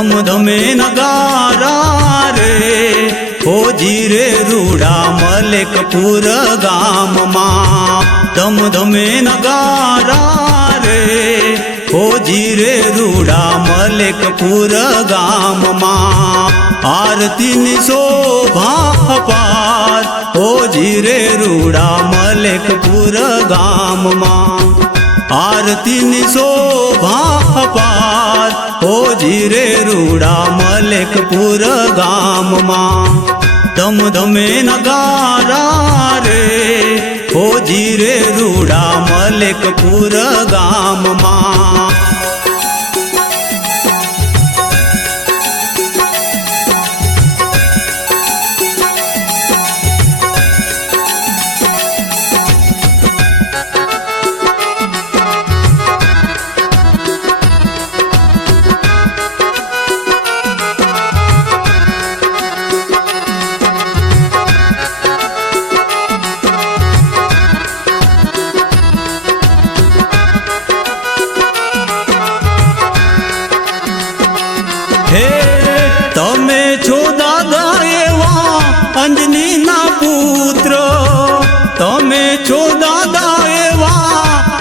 ધમધમે નગારા રે. ફોજી રે રૂડા મલેકપુર ગામમાં. ધમધમે નગારા રે. ફોજી રે રૂડા મલેકપુર ગામમાં. આરતીની શોભા પાર હોજી રે રૂડા મલેકપુર ગામમાં. આરતીની શોભા પાર ઓજી રે રૂડા મલેકપુર ગામમાં. ધમ ધમે નગારા રે. ઓજી રે રૂડા મલેકપુર ગામમાં.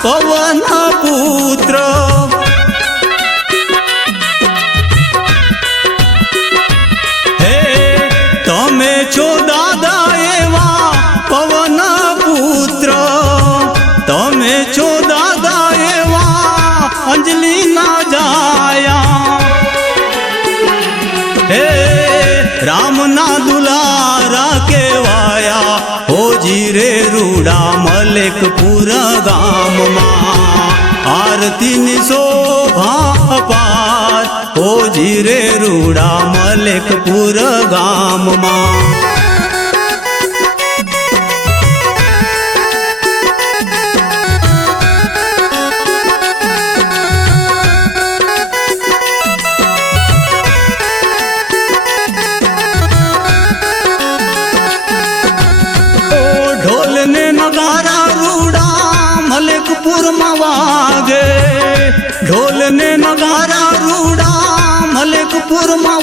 એવા પવન પુત્ર હે તમે છો દાદા એવા પવન પુત્ર તમે છો દાદા એવા અંજલિ ના જાયા હે રામના દુલારા કેવાયા હોજી રે રૂડા મલેકપુર ગામમાં આરતીની શોભા અપાર હોજી રે રૂડા મલેકપુર ગામમાં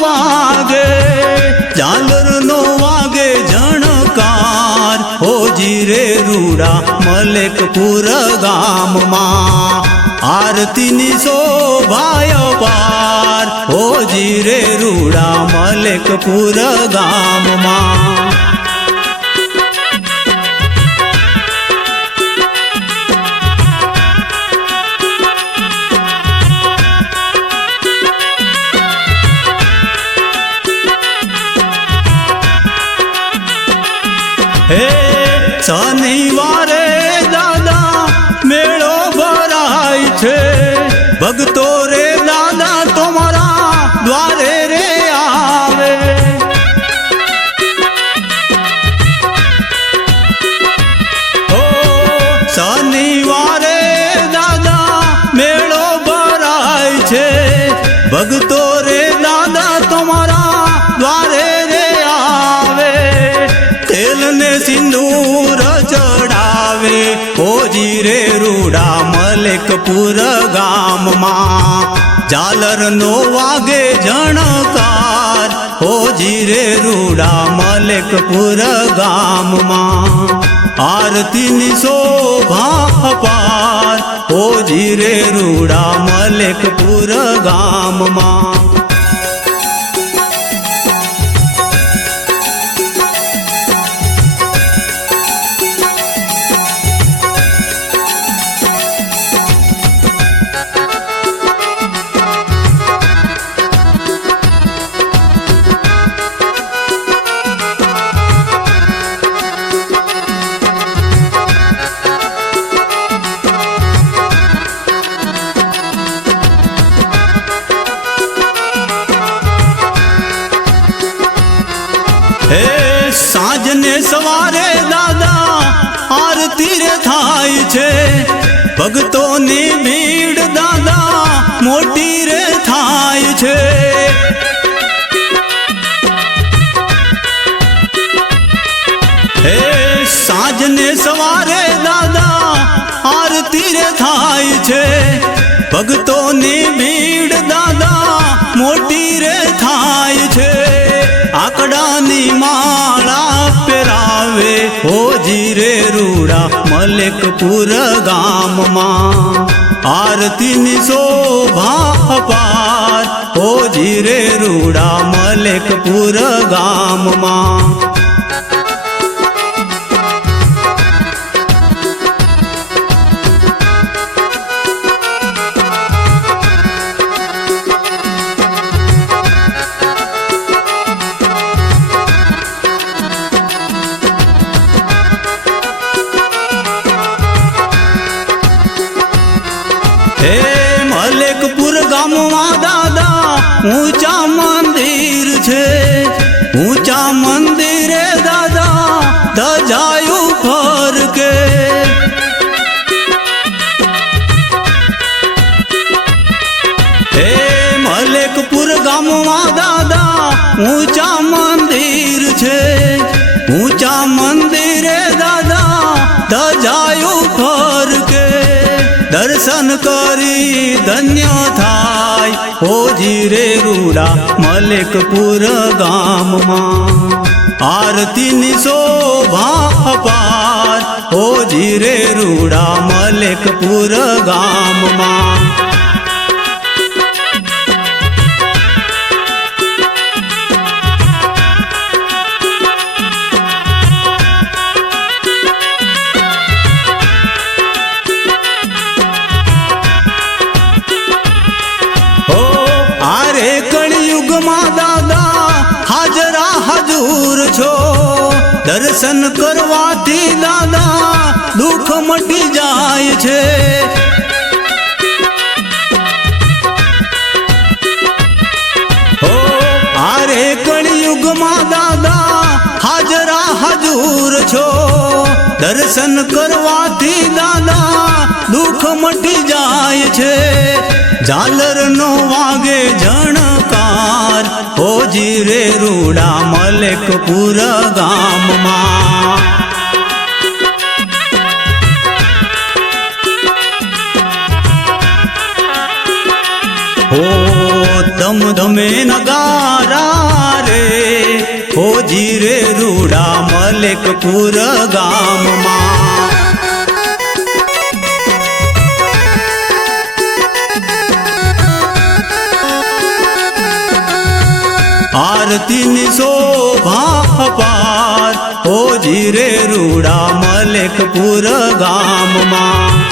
વાગે ઝાલર નો વાગે જણકાર. હોજી રે રૂડા, મલેકપુર ગામમાં. આરતીની શોભાય પાર. હોજી રે રૂડા, મલેકપુર ગામમાં. હે શનિવારે હોજી રે રૂડા મલેકપુર ગામમાં. ઝાલર નો વાગે જણકાર. હો રે રૂડા મલેકપુર ગામમાં. આરતીની શોભા પાર હો રે રૂડા મલેકપુર ગામમાં. સાંજને સવારે દાદા આરતી રે થાય છે ભક્તોની ભીડ દાદા મોટી રે થાય છે. હોજી રે રૂડા મલેકપુર ગામમાં આરતીની શોભા અપાર હોજી રે રૂડા મલેકપુર ગામમાં હે મલેકપુર ગામમાં દાદા, ઊંચા મંદિર છે. ઊંચા મંદિરે દાદા, ધજાયું ફરકે હે મલેકપુર ગામમાં દાદા, ઊંચા મંદિર છે. દર્શન કરી ધન્ય થાય. હોજી રે રૂડા મલેકપુર ગામમાં. આરતીની શોભા અપાર. હોજી રે રૂડા મલેકપુર ગામમાં. દર્શન કરવાથી દાદા દુઃખ મટી જાય છે. આરે દર્શન કરવાથી દાદા દુઃખ મટી જાય છે. ઝાલર નો વાગે જણકાર, હોજી રે રૂડા મલેકપુર ગામમાં. હો ધમ ધમે નગારા રે. હો જીરે રૂડા મલેકપુર ગામમાં. આરતીની શોભા પાર હોજી રે રૂડા મલેકપુર ગામમાં.